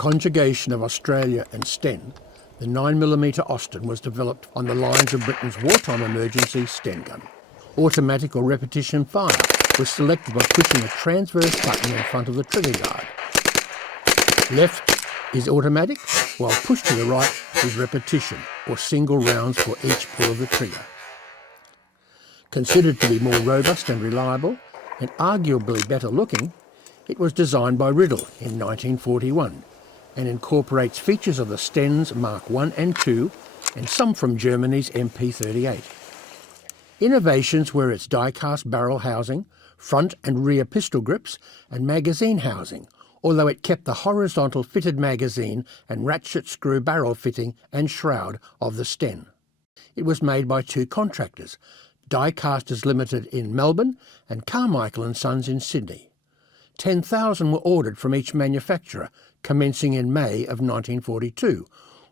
conjugation of Australia and Sten, the 9mm Austen was developed on the lines of Britain's wartime emergency Sten gun. Automatic or repetition fire was selected by pushing a transverse button in front of the trigger guard. Left is automatic, while push to the right is repetition, or single rounds for each pull of the trigger. Considered to be more robust and reliable, and arguably better looking, it was designed by Riddle in 1941 and incorporates features of the Sten's Mark I and II and some from Germany's MP38. Innovations were its die-cast barrel housing, front and rear pistol grips and magazine housing, although it kept the horizontal fitted magazine and ratchet screw barrel fitting and shroud of the Sten. It was made by two contractors, Die Casters Limited in Melbourne and Carmichael & Sons in Sydney. 10,000 were ordered from each manufacturer, commencing in May of 1942,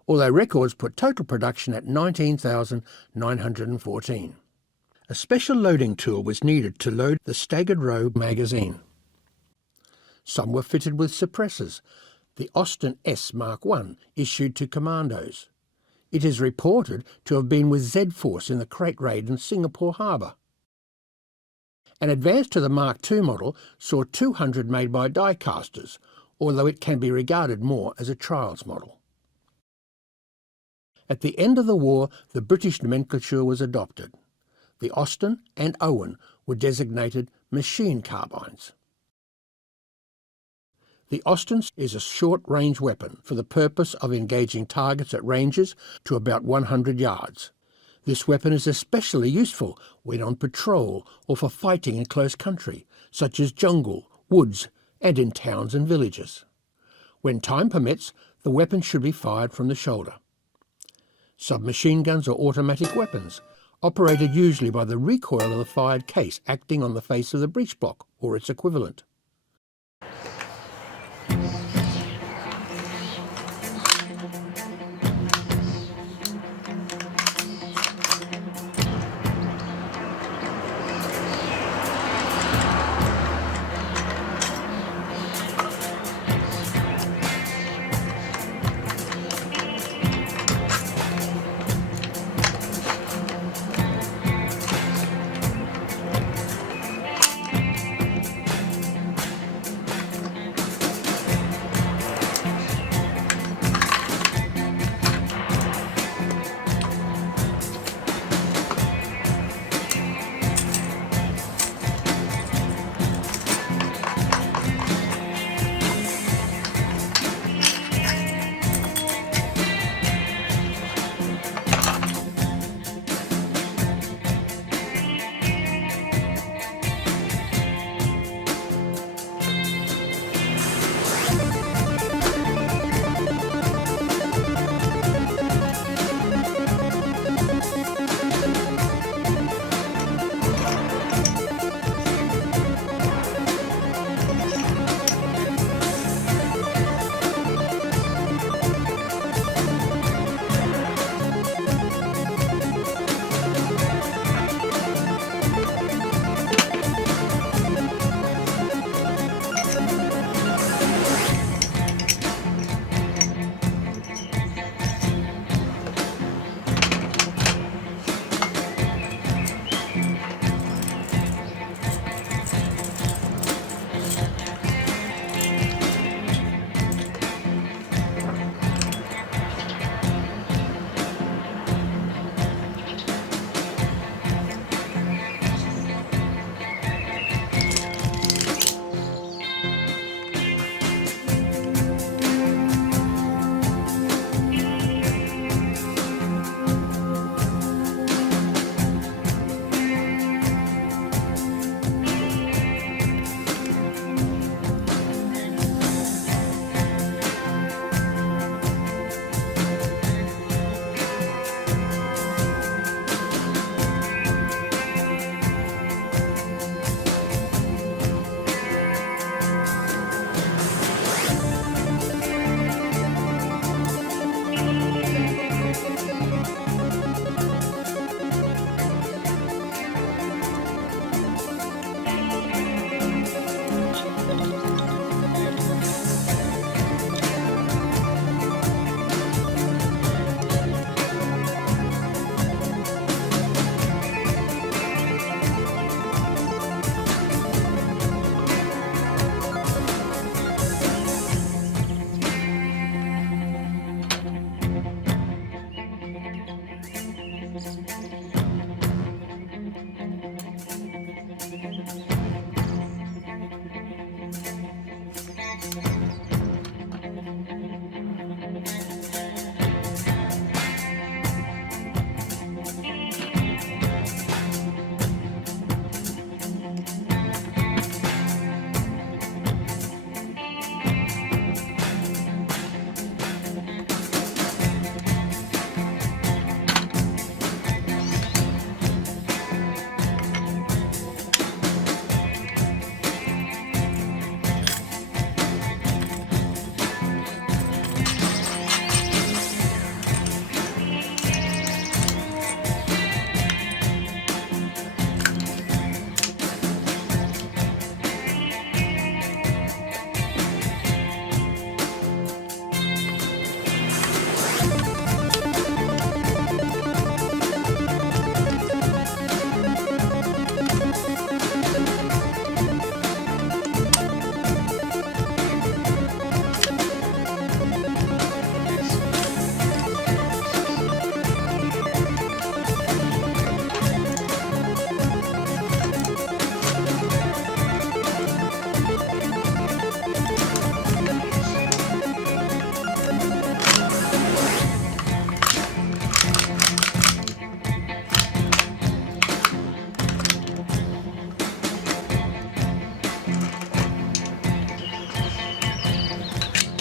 although records put total production at 19,914. A special loading tool was needed to load the staggered row magazine. Some were fitted with suppressors, the Austen S Mark I issued to commandos. It is reported to have been with Z-Force in the Crate raid in Singapore Harbour. An advance to the Mark II model saw 200 made by die casters, although it can be regarded more as a trials model. At the end of the war, the British nomenclature was adopted. The Austen and Owen were designated machine carbines. The Austen is a short-range weapon for the purpose of engaging targets at ranges to about 100 yards. This weapon is especially useful when on patrol or for fighting in close country, such as jungle, woods, and in towns and villages. When time permits, the weapon should be fired from the shoulder. Submachine guns are automatic weapons, operated usually by the recoil of the fired case acting on the face of the breech block or its equivalent.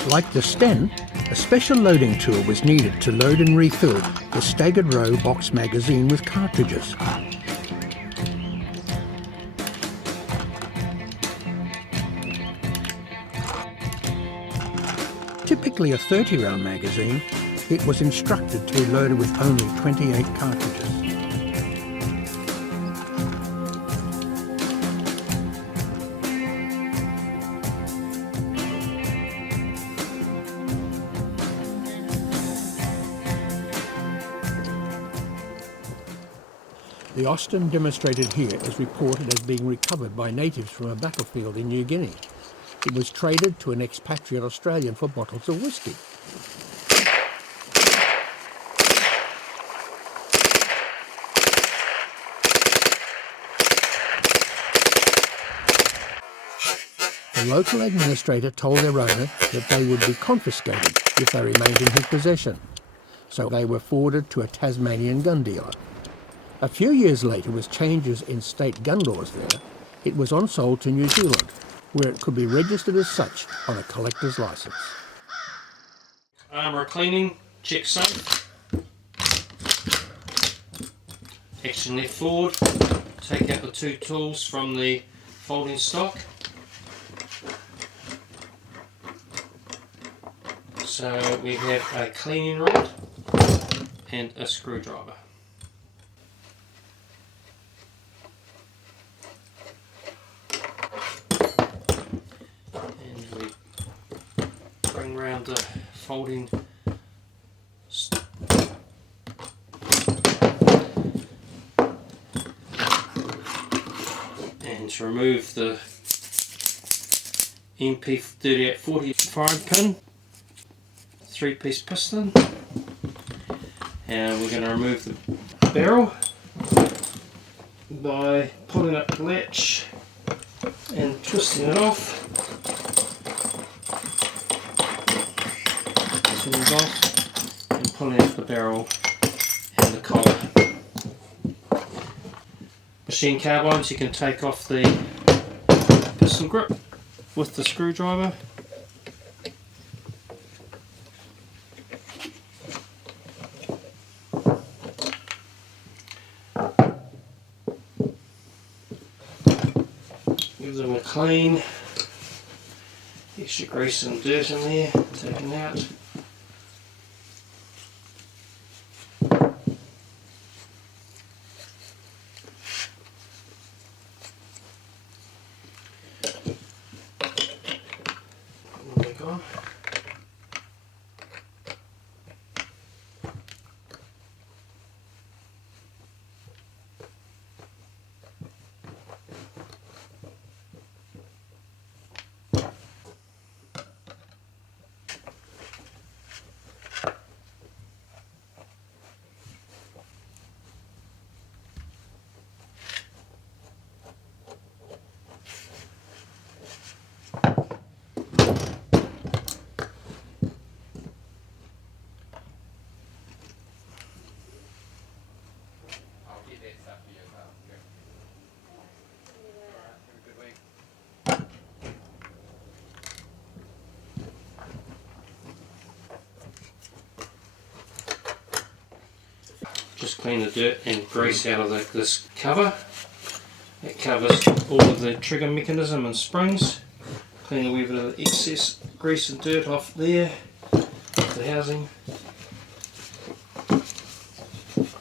Like the Sten, a special loading tool was needed to load and refill the staggered row box magazine with cartridges. Typically a 30-round magazine, it was instructed to be loaded with only 28 cartridges. The Austen demonstrated here is reported as being recovered by natives from a battlefield in New Guinea. It was traded to an expatriate Australian for bottles of whisky. The local administrator told their owner that they would be confiscated if they remained in his possession, so they were forwarded to a Tasmanian gun dealer. A few years later, with changes in state gun laws there, it was on sold to New Zealand, where it could be registered as such on a collector's licence. Armour cleaning, check safe. Action left forward, take out the two tools from the folding stock. So we have a cleaning rod and a screwdriver. Around the folding and to remove the MP3840 firing pin, 3-piece piston, and we're going to remove the barrel by pulling up the latch and twisting it off. Off and pulling out the barrel and the collar. Machine carbines, you can take off the pistol grip with the screwdriver. Give them a clean. Extra grease and dirt in there, taken out. just clean the dirt and grease out of this cover. It covers all of the trigger mechanism and springs. Clean a wee bit of the excess grease and dirt off there, off the housing. A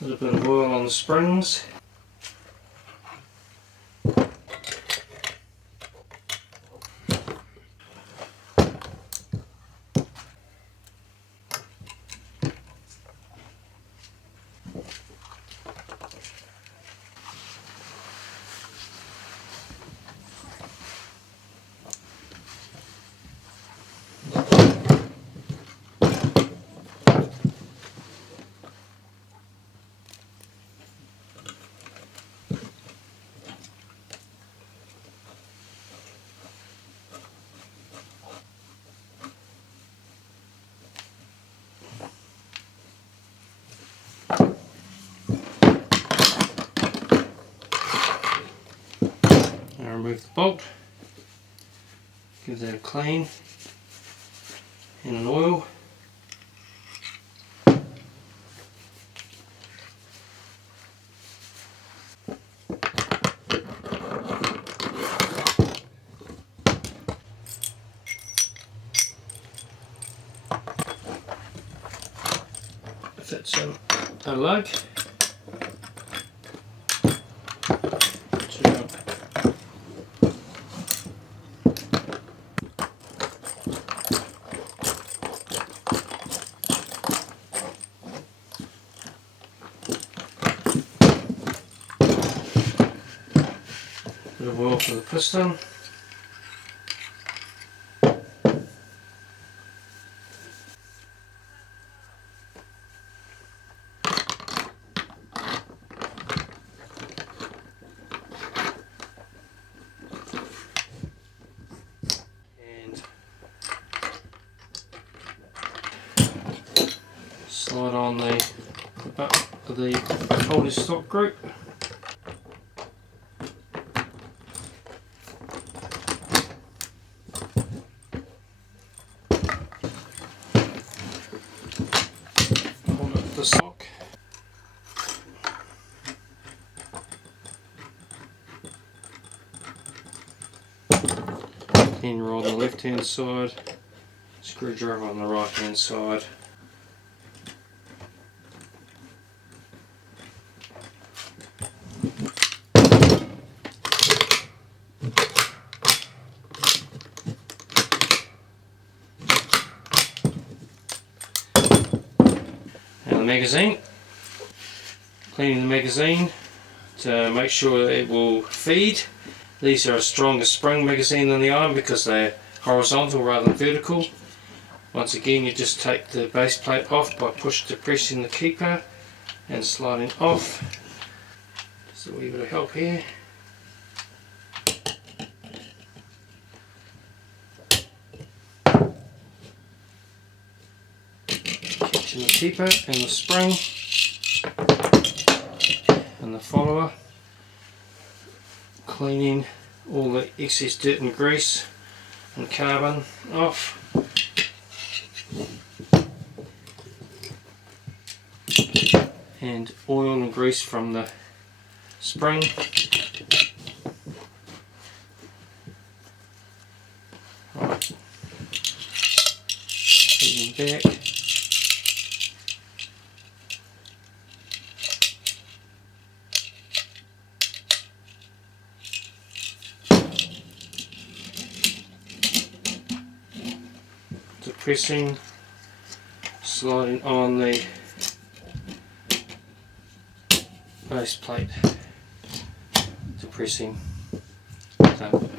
little bit of oil on the springs. Remove the bolt, give that a clean in an oil. If it's a lug, bit of oil for the piston. And slide on the holding stock group. The stock. Pin rod on the left hand side, screwdriver on the right hand side. Magazine. Cleaning the magazine to make sure it will feed. These are a stronger spring magazine than the iron because they're horizontal rather than vertical. Once again, you just take the base plate off by depressing the keeper and sliding off. Just a wee bit of help here. Catching the keeper and the spring and the follower. Cleaning all the excess dirt and grease and carbon off. And oil and grease from the spring. Right. Feeding back. Depressing, sliding on the base plate, depressing, done.